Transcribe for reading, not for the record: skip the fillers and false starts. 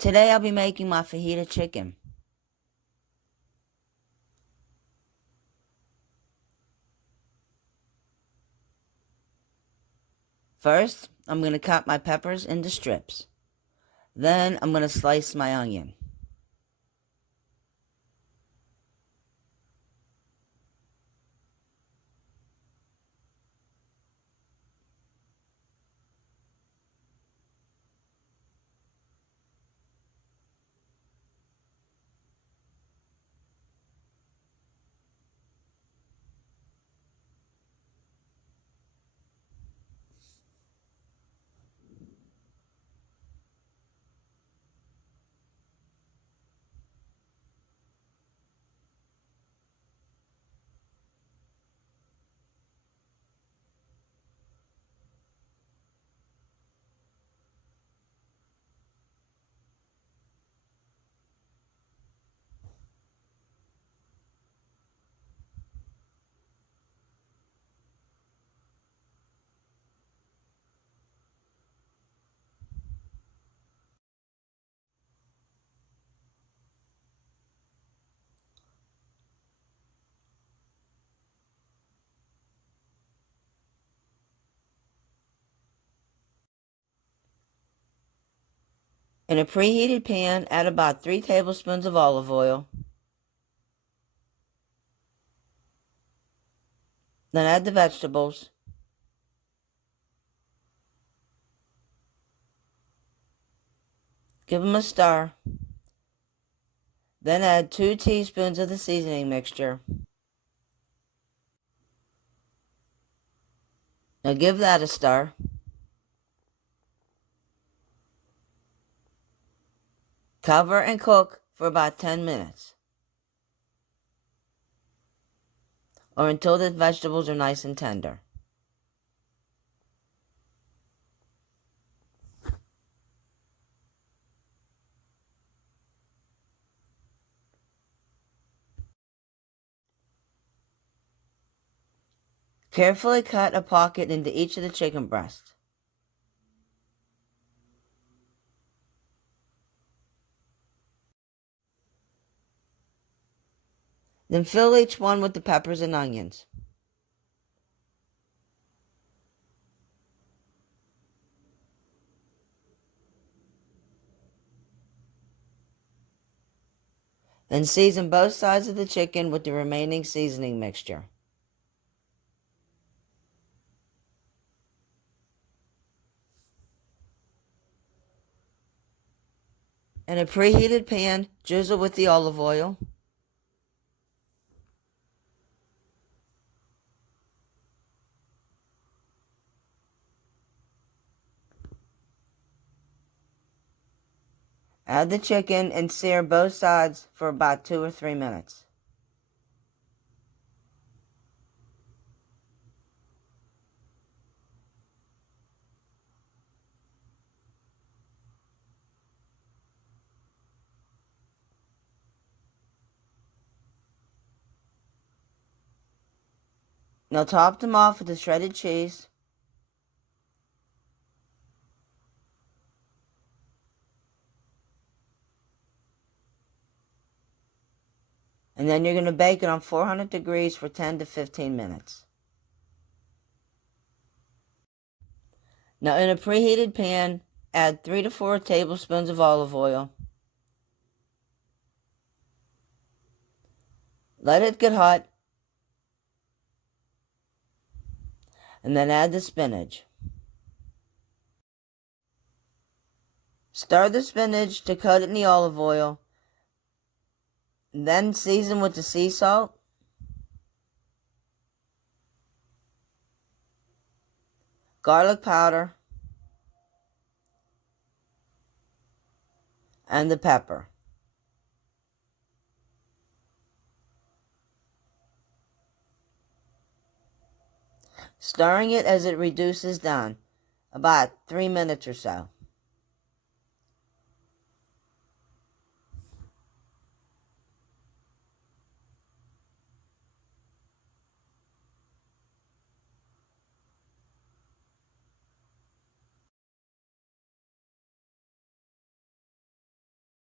Today I'll be making my fajita chicken. First, I'm going to cut my peppers into strips. Then I'm going to slice my onion. In a preheated pan, add about 3 tablespoons of olive oil. Then add the vegetables. Give them a stir. Then add 2 teaspoons of the seasoning mixture. Now give that a stir. Cover and cook for about 10 minutes, or until the vegetables are nice and tender. Carefully cut a pocket into each of the chicken breasts. Then fill each one with the peppers and onions. Then season both sides of the chicken with the remaining seasoning mixture. In a preheated pan, drizzle with the olive oil. Add the chicken and sear both sides for about 2 or 3 minutes. Now top them off with the shredded cheese. And then you're going to bake it on 400 degrees for 10 to 15 minutes. Now in a preheated pan, add 3 to 4 tablespoons of olive oil. Let it get hot. And then add the spinach. Stir the spinach to coat it in the olive oil. And then season with the sea salt, garlic powder, and the pepper. Stirring it as it reduces down, about 3 minutes or so.